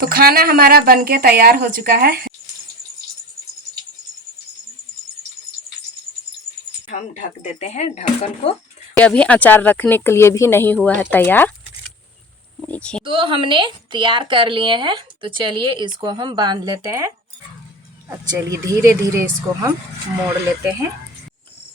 तो खाना हमारा बनके तैयार हो चुका है। हम ढक देते हैं ढक्कन को। ये अभी अचार रखने के लिए भी नहीं हुआ है तैयार। देखिए तो हमने तैयार कर लिए हैं। तो चलिए इसको हम बांध लेते हैं। अब चलिए धीरे धीरे इसको हम मोड़ लेते हैं।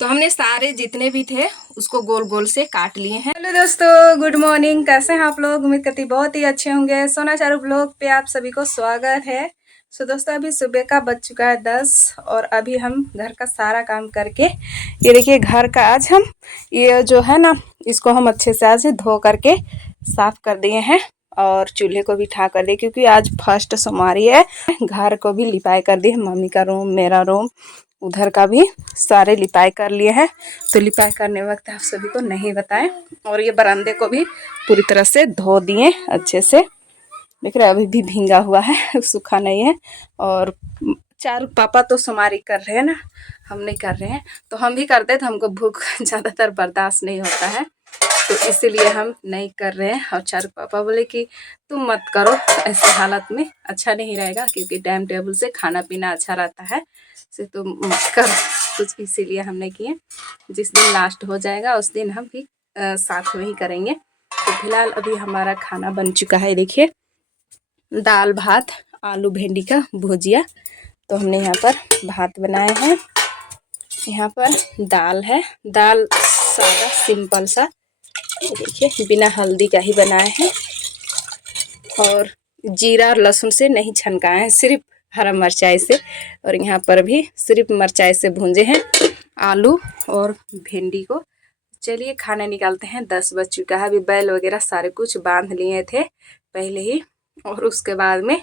तो हमने सारे जितने भी थे उसको गोल गोल से काट लिए हैं। हेलो दोस्तों, गुड मॉर्निंग। कैसे हैं आप लोग? उम्मीद करती बहुत ही अच्छे होंगे। सोना चारू ब्लॉग पे आप सभी को स्वागत है। सो दोस्तों अभी सुबह का बज चुका है 10 और अभी हम घर का सारा काम करके ये देखिए घर का आज हम ये जो है ना इसको हम अच्छे से आज धो करके साफ कर दिए हैं और चूल्हे को भी ठा कर दिए क्योंकि आज फर्स्ट सोमवारी है। घर को भी लिपाई कर दी है, मम्मी का रूम, मेरा रूम, उधर का भी सारे लिपाई कर लिए हैं। तो लिपाई करने वक्त आप सभी को नहीं बताएं। और ये बरामदे को भी पूरी तरह से धो दिए अच्छे से। देख रहे अभी भी भींगा हुआ है, सूखा नहीं है। और चारू पापा तो सोमवारी कर रहे हैं ना, हम नहीं कर रहे हैं। तो हम भी करते तो हमको भूख ज़्यादातर बर्दाश्त नहीं होता है, तो इसीलिए हम नहीं कर रहे हैं। और चारू पापा बोले कि तुम मत करो, ऐसे हालत में अच्छा नहीं रहेगा क्योंकि टाइम टेबल से खाना पीना अच्छा रहता है, से तुम मत करो कुछ, इसीलिए हम नहीं किए। जिस दिन लास्ट हो जाएगा उस दिन हम भी साथ में ही करेंगे। तो फिलहाल अभी हमारा खाना बन चुका है। देखिए दाल भात आलू भिंडी का भुजिया। तो हमने यहाँ पर भात बनाए हैं, यहाँ पर दाल है, दाल सादा सिंपल सा, देखिए बिना हल्दी का ही बनाए हैं। और जीरा और लहसुन से नहीं छनकाए हैं, सिर्फ हरा मिर्चाई से। और यहाँ पर भी सिर्फ मिर्चाई से भूंजे हैं आलू और भिंडी को। चलिए खाना निकालते हैं। 10 बज चुका है। अभी बैल वगैरह सारे कुछ बांध लिए थे पहले ही। और उसके बाद में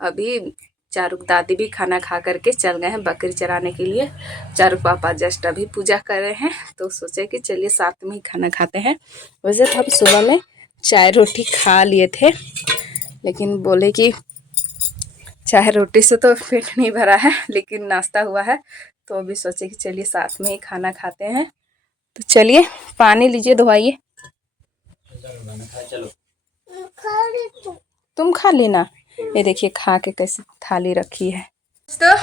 अभी चारू दादी भी खाना खा करके चल गए हैं बकरी चराने के लिए। चारू पापा जस्ट अभी पूजा कर रहे हैं, तो सोचे कि चलिए साथ में ही खाना खाते हैं। वैसे तो हम सुबह में चाय रोटी खा लिए थे, लेकिन बोले कि चाय रोटी से तो पेट नहीं भरा है, लेकिन नाश्ता हुआ है, तो अभी सोचे कि चलिए साथ में ही खाना खाते हैं। तो चलिए पानी लीजिए, दवाइए। तुम खा लेना। ये देखिए खा के कैसे थाली रखी है। तो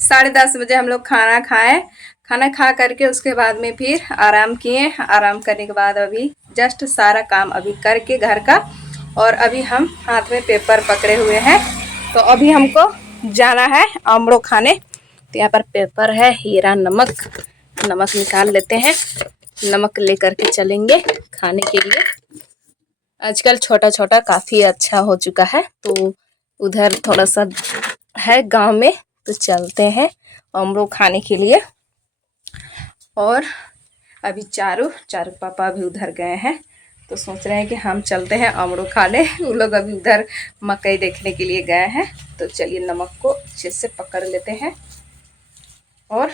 10:30 बजे हम लोग खाना खाए। खाना खा करके उसके बाद में फिर आराम किए। आराम करने के बाद अभी जस्ट सारा काम अभी करके घर का, और अभी हम हाथ में पेपर पकड़े हुए हैं। तो अभी हमको जाना है अमड़ो खाने। तो यहाँ पर पेपर है, हीरा नमक, नमक निकाल लेते हैं, नमक लेकर के चलेंगे खाने के लिए। आजकल छोटा छोटा काफ़ी अच्छा हो चुका है, तो उधर थोड़ा सा है गांव में, तो चलते हैं अमड़ो खाने के लिए। और अभी चारू पापा भी उधर गए हैं, तो सोच रहे हैं कि हम चलते हैं अमड़ो खाने। वो लोग अभी उधर मकई देखने के लिए गए हैं। तो चलिए नमक को अच्छे से पकड़ लेते हैं और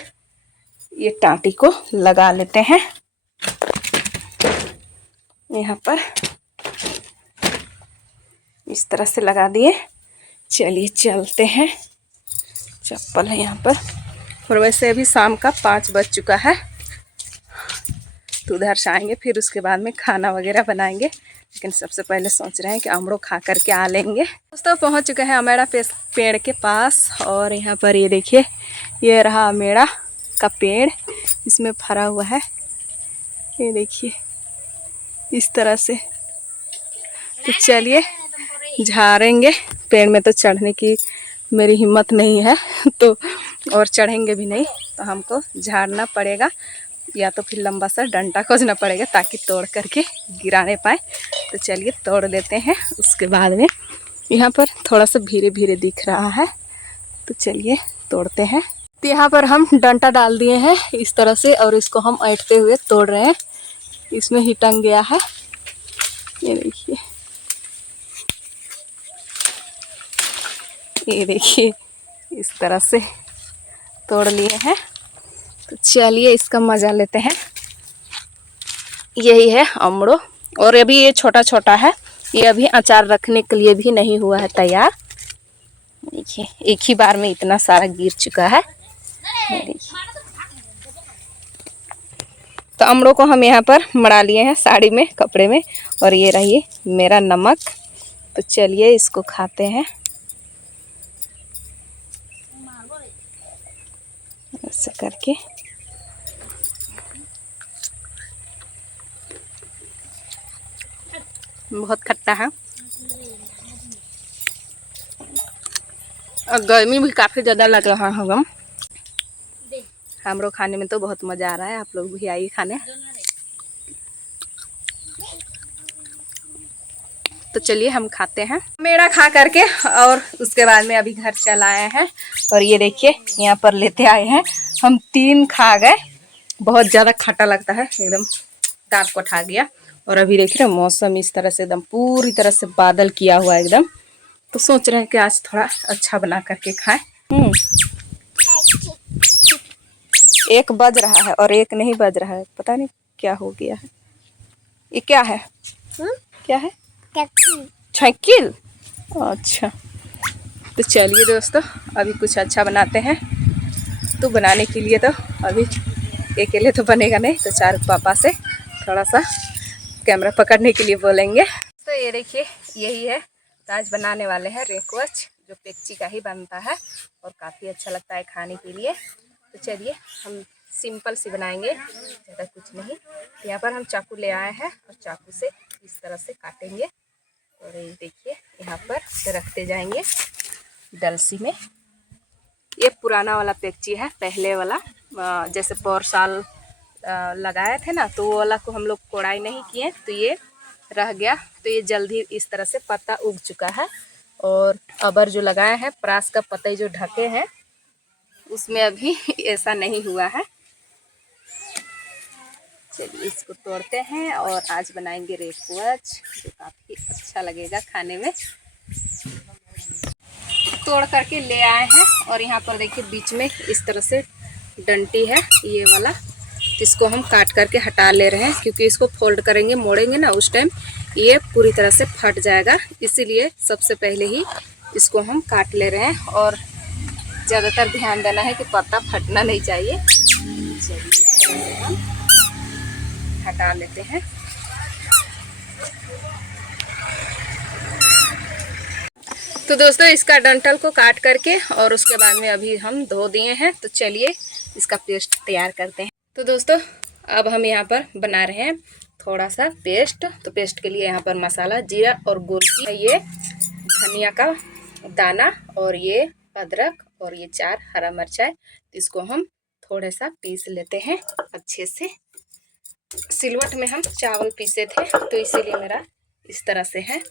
ये टाँटी को लगा लेते हैं यहाँ पर, इस तरह से लगा दिए। चलिए चलते हैं, चप्पल है यहाँ पर। और वैसे अभी शाम का 5 बज चुका है, तो उधर से आएंगे फिर उसके बाद में खाना वगैरह बनाएंगे। लेकिन सबसे पहले सोच रहे हैं कि अमड़ो खा करके आ लेंगे। दोस्तों पहुँच चुके हैं अमेड़ा पेड़ के पास। और यहाँ पर ये देखिए, ये रहा अमेड़ा का पेड़, इसमें भरा हुआ है, ये देखिए इस तरह से। तो चलिए झाड़ेंगे। पेड़ में तो चढ़ने की मेरी हिम्मत नहीं है, तो और चढ़ेंगे भी नहीं, तो हमको झाड़ना पड़ेगा, या तो फिर लंबा सा डंडा खोजना पड़ेगा ताकि तोड़ करके गिरा नहीं पाए। तो चलिए तोड़ देते हैं। उसके बाद में यहाँ पर थोड़ा सा धीरे धीरे दिख रहा है, तो चलिए तोड़ते हैं। तो यहाँ पर हम डंडा डाल दिए हैं इस तरह से, और इसको हम ऐंठते हुए तोड़ रहे हैं। इसमें ही टंग गया है, ये देखिए, ये देखिए इस तरह से तोड़ लिए हैं। तो चलिए इसका मज़ा लेते हैं। यही है अमड़ो, और अभी ये छोटा छोटा है, ये अभी अचार रखने के लिए भी नहीं हुआ है तैयार। देखिए एक ही बार में इतना सारा गिर चुका है। तो अमड़ो को हम यहाँ पर मड़ा लिए हैं साड़ी में, कपड़े में। और ये रही मेरा नमक। तो चलिए इसको खाते हैं। ऐसे करके बहुत खट्टा है और गर्मी भी काफ़ी ज़्यादा लग रहा होगा। हम लोग खाने में तो बहुत मज़ा आ रहा है, आप लोग भी आइए खाने। तो चलिए हम खाते हैं। मेरा खा करके और उसके बाद में अभी घर चल आए हैं और ये देखिए यहाँ पर लेते आए हैं। हम 3 खा गए, बहुत ज़्यादा खट्टा लगता है, एकदम दांत को उठा गया। और अभी देखिए मौसम इस तरह से एकदम पूरी तरह से बादल किया हुआ है एकदम। तो सोच रहे हैं कि आज थोड़ा अच्छा बना करके खाएं। एक बज रहा है और एक नहीं बज रहा है, पता नहीं क्या हो गया है। ये क्या है? क्या है? साइकिल। अच्छा तो चलिए दोस्तों अभी कुछ अच्छा बनाते हैं। तो बनाने के लिए तो अभी अकेले तो बनेगा नहीं, तो चार पापा से थोड़ा सा कैमरा पकड़ने के लिए बोलेंगे। तो ये देखिए यही है, तो आज बनाने वाले हैं रेकवच, जो पेक्ची का ही बनता है और काफ़ी अच्छा लगता है खाने के लिए। तो चलिए हम सिंपल सी बनाएंगे, ज़्यादा कुछ नहीं। यहाँ पर हम चाकू ले आए हैं और चाकू से इस तरह से काटेंगे और ये देखिए यहाँ पर रखते जाएंगे डलसी में। ये पुराना वाला पेक्ची है, पहले वाला, जैसे पर साल लगाए थे ना, तो वो वाला को हम लोग कोड़ाई नहीं किए तो ये रह गया। तो ये जल्दी इस तरह से पत्ता उग चुका है। और अबर जो लगाए हैं प्रास का पत्ते जो ढके हैं उसमें अभी ऐसा नहीं हुआ है। चलिए इसको तोड़ते हैं और आज बनाएंगे रेकवच, जो काफ़ी अच्छा लगेगा खाने में। तोड़ करके ले आए हैं और यहाँ पर देखिए बीच में इस तरह से डंटी है ये वाला, इसको हम काट करके हटा ले रहे हैं, क्योंकि इसको फोल्ड करेंगे मोड़ेंगे ना उस टाइम ये पूरी तरह से फट जाएगा, इसीलिए सबसे पहले ही इसको हम काट ले रहे हैं। और ज़्यादातर ध्यान देना है कि पत्ता फटना नहीं चाहिए। चलिए हम हटा लेते हैं। तो दोस्तों इसका डंठल को काट करके और उसके बाद में अभी हम धो दिए हैं। तो चलिए इसका पेस्ट तैयार करते हैं। तो दोस्तों अब हम यहाँ पर बना रहे हैं थोड़ा सा पेस्ट। तो पेस्ट के लिए यहाँ पर मसाला जीरा और गोलकी, ये धनिया का दाना और ये अदरक और ये 4 हरा मिर्चाई, इसको हम थोड़ा सा पीस लेते हैं अच्छे से। सिलवट में हम चावल पीसे थे तो इसीलिए मेरा इस तरह से है।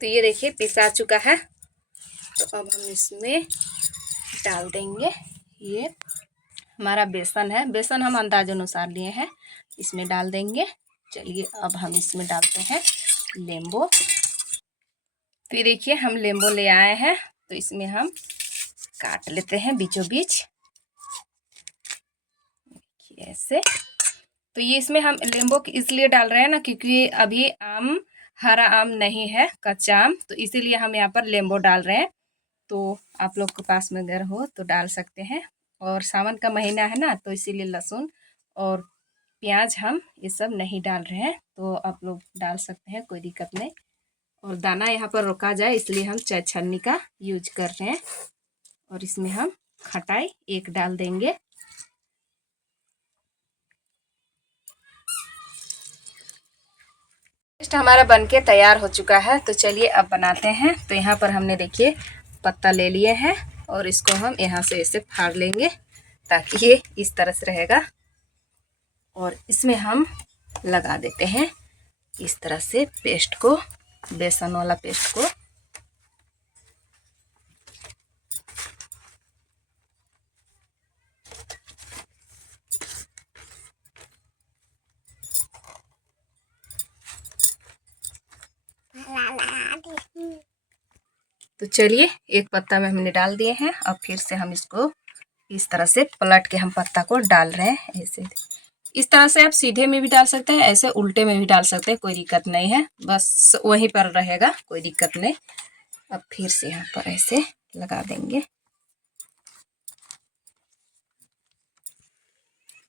तो ये देखिए पिसा चुका है। तो अब हम इसमें डाल देंगे, ये हमारा बेसन है, बेसन हम अंदाज अनुसार लिए हैं, इसमें डाल देंगे। चलिए अब हम इसमें डालते हैं नींबू। तो ये देखिए हम नींबू ले आए हैं, तो इसमें हम काट लेते हैं बीचों बीच ऐसे। तो ये इसमें हम नींबू इसलिए डाल रहे हैं ना, क्योंकि अभी आम हरा आम नहीं है, कच्चा आम, तो इसीलिए हम यहाँ पर नींबू डाल रहे हैं। तो आप लोग के पास में अगर हो तो डाल सकते हैं। और सावन का महीना है ना, तो इसीलिए लहसुन और प्याज हम ये सब नहीं डाल रहे हैं, तो आप लोग डाल सकते हैं, कोई दिक्कत नहीं। और दाना यहाँ पर रोका जाए इसलिए हम चाय छन्नी का यूज कर रहे हैं। और इसमें हम खटाई 1 डाल देंगे। पेस्ट हमारा बनके तैयार हो चुका है। तो चलिए अब बनाते हैं। तो यहाँ पर हमने देखिए पत्ता ले लिए हैं और इसको हम यहाँ से ऐसे फाड़ लेंगे ताकि ये इस तरह से रहेगा। और इसमें हम लगा देते हैं इस तरह से पेस्ट को, बेसन वाला पेस्ट को। तो चलिए 1 पत्ता में हमने डाल दिए हैं। अब फिर से हम इसको इस तरह से पलट के हम पत्ता को डाल रहे हैं ऐसे। इस तरह से आप सीधे में भी डाल सकते हैं, ऐसे उल्टे में भी डाल सकते हैं, कोई दिक्कत नहीं है, बस वहीं पर रहेगा, कोई दिक्कत नहीं। अब फिर से यहाँ पर ऐसे लगा देंगे।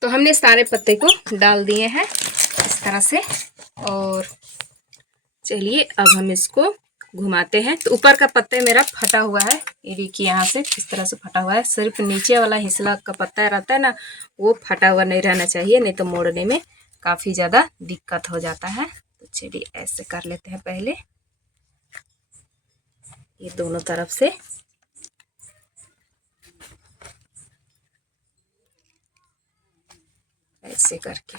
तो हमने सारे पत्ते को डाल दिए हैं इस तरह से। और चलिए अब हम इसको घुमाते हैं। तो ऊपर का पत्ता मेरा फटा हुआ है, ये देखिए यहाँ से इस तरह से फटा हुआ है। सिर्फ नीचे वाला हिस्सा का पत्ता रहता है ना, वो फटा हुआ नहीं रहना चाहिए, नहीं तो मोड़ने में काफ़ी ज़्यादा दिक्कत हो जाता है। तो चलिए ऐसे कर लेते हैं पहले, ये दोनों तरफ से। ऐसे करके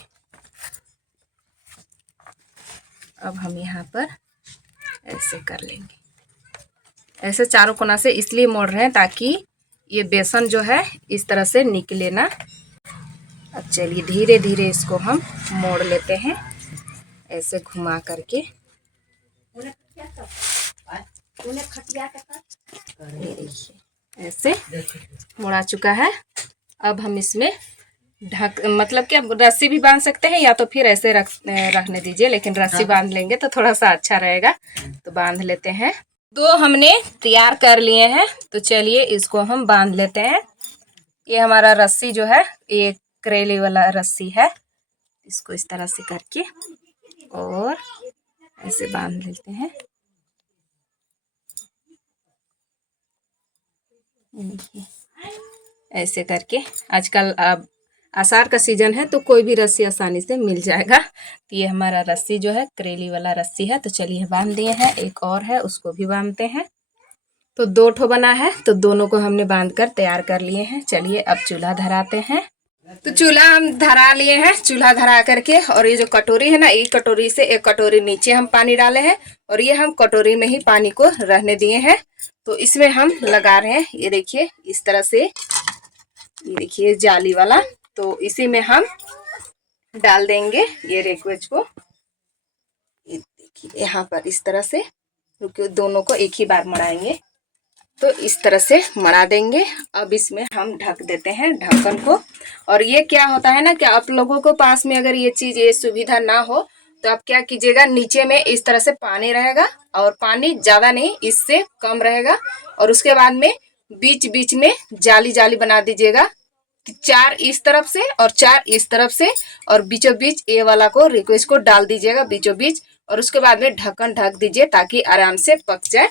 अब हम यहाँ पर ऐसे कर लेंगे। ऐसे चारों कोना से इसलिए मोड़ रहे हैं ताकि ये बेसन जो है इस तरह से निकले ना। अब चलिए धीरे धीरे इसको हम मोड़ लेते हैं ऐसे घुमा करके। ये देखिए ऐसे मोड़ा चुका है। अब हम इसमें मतलब कि अब रस्सी भी बांध सकते हैं या तो फिर ऐसे रखने दीजिए, लेकिन रस्सी बांध लेंगे तो थोड़ा सा अच्छा रहेगा, तो बांध लेते हैं। दो हमने तैयार कर लिए हैं, तो चलिए इसको हम बांध लेते हैं। ये हमारा रस्सी जो है ये करेले वाला रस्सी है, इसको इस तरह से करके और ऐसे बांध लेते हैं। ऐसे करके आजकल अब आषाढ़ का सीजन है तो कोई भी रस्सी आसानी से मिल जाएगा। तो ये हमारा रस्सी जो है करेली वाला रस्सी है। तो चलिए बांध दिए हैं, एक और है उसको भी बांधते हैं। तो 2 ठो बना है, तो दोनों को हमने बांध कर तैयार कर लिए हैं। चलिए अब चूल्हा धराते हैं। तो चूल्हा हम धरा लिए हैं, चूल्हा धरा करके और ये जो कटोरी है ना, एक कटोरी से एक कटोरी नीचे हम पानी डाले हैं और ये हम कटोरी में ही पानी को रहने दिए हैं। तो इसमें हम लगा रहे हैं, ये देखिए इस तरह से, ये देखिए जाली वाला। तो इसी में हम डाल देंगे ये रेकवेज को, ये देखिए यहाँ पर इस तरह से, क्योंकि दोनों को एक ही बार मड़ाएंगे। तो इस तरह से मड़ा देंगे। अब इसमें हम ढक देते हैं ढक्कन को। और ये क्या होता है ना कि आप लोगों को पास में अगर ये चीज़ ये सुविधा ना हो तो आप क्या कीजिएगा, नीचे में इस तरह से पानी रहेगा और पानी ज़्यादा नहीं, इससे कम रहेगा। और उसके बाद में बीच बीच में जाली जाली बना दीजिएगा, 4 इस तरफ से और 4 इस तरफ से, और बीचों बीच ये वाला को रिक्वेस्ट को डाल दीजिएगा बीचों बीच। और उसके बाद में ढक्कन ढक दीजिए ताकि आराम से पक जाए।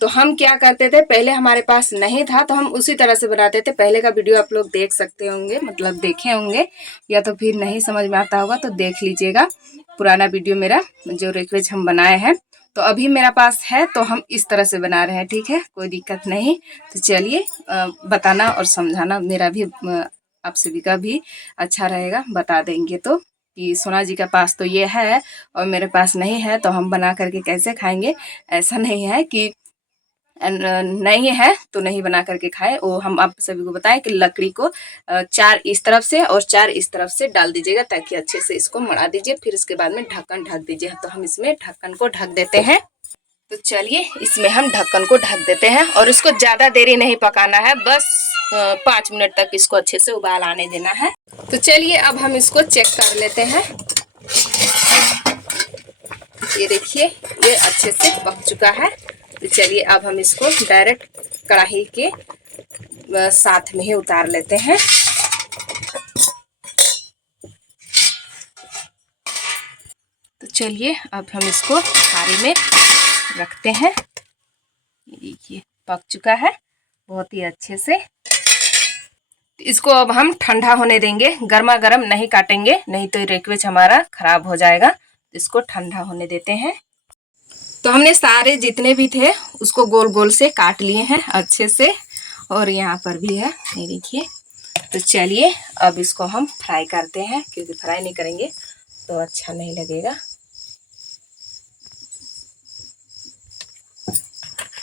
तो हम क्या करते थे, पहले हमारे पास नहीं था तो हम उसी तरह से बनाते थे। पहले का वीडियो आप लोग देख सकते होंगे, मतलब देखे होंगे, या तो फिर नहीं समझ में आता होगा तो देख लीजिएगा पुराना वीडियो मेरा जो रिक्वेज हम बनाए हैं। तो अभी मेरा पास है तो हम इस तरह से बना रहे हैं, ठीक है, कोई दिक्कत नहीं। तो चलिए बताना और समझाना मेरा भी आप सभी का भी अच्छा रहेगा, बता देंगे तो कि सोना जी के पास तो ये है और मेरे पास नहीं है तो हम बना करके कैसे खाएंगे। ऐसा नहीं है कि नहीं है तो नहीं बना करके खाए। वो हम आप सभी को बताएं कि लकड़ी को 4 इस तरफ से और 4 इस तरफ से डाल दीजिएगा ताकि अच्छे से इसको मड़ा दीजिए। फिर इसके बाद में ढक्कन ढक दीजिए। तो हम इसमें ढक्कन को ढक देते हैं। तो चलिए इसमें हम ढक्कन को ढक देते हैं और इसको ज़्यादा देरी नहीं पकाना है, बस 5 मिनट तक इसको अच्छे से उबाल आने देना है। तो चलिए अब हम इसको चेक कर लेते हैं। ये देखिए ये अच्छे से पक चुका है। तो चलिए अब हम इसको डायरेक्ट कढ़ाई के साथ में ही उतार लेते हैं। तो चलिए अब हम इसको थाली में रखते हैं। ये देखिए पक चुका है बहुत ही अच्छे से। इसको अब हम ठंडा होने देंगे, गर्मा गर्म नहीं काटेंगे, नहीं तो रेकवेज हमारा खराब हो जाएगा। इसको ठंडा होने देते हैं। तो हमने सारे जितने भी थे उसको गोल गोल से काट लिए हैं अच्छे से, और यहाँ पर भी है, ये देखिए। तो चलिए अब इसको हम फ्राई करते हैं, क्योंकि फ्राई नहीं करेंगे तो अच्छा नहीं लगेगा।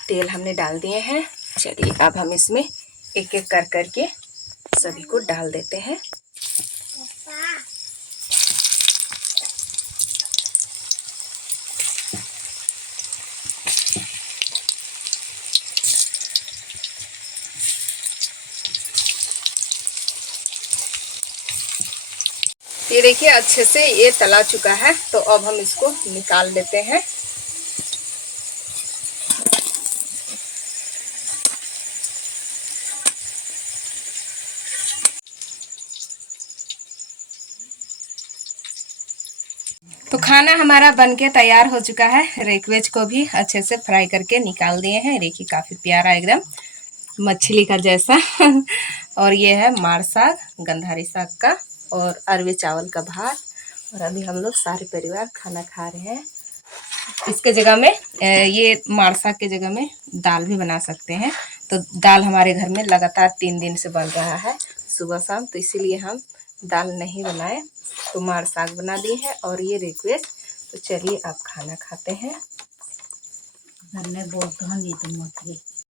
तेल हमने डाल दिए हैं। चलिए अब हम इसमें एक एक कर करके सभी को डाल देते हैं। ये देखिए अच्छे से ये तला चुका है। तो अब हम इसको निकाल लेते हैं। तो खाना हमारा बनके तैयार हो चुका है। रेकवेज को भी अच्छे से फ्राई करके निकाल दिए हैं। देखिए काफ़ी प्यारा एकदम मछली का जैसा। और ये है मार साग, गंधारी साग का, और अरवे चावल का भात। और अभी हम लोग सारे परिवार खाना खा रहे हैं। इसके जगह में ये मार साग के जगह में दाल भी बना सकते हैं। तो दाल हमारे घर में लगातार 3 दिन से बन रहा है सुबह शाम, तो इसीलिए हम दाल नहीं बनाए, तो मार साग बना दिए हैं। और ये रिक्वेस्ट, तो चलिए आप खाना खाते हैं। बोलते हैं ये तो मछली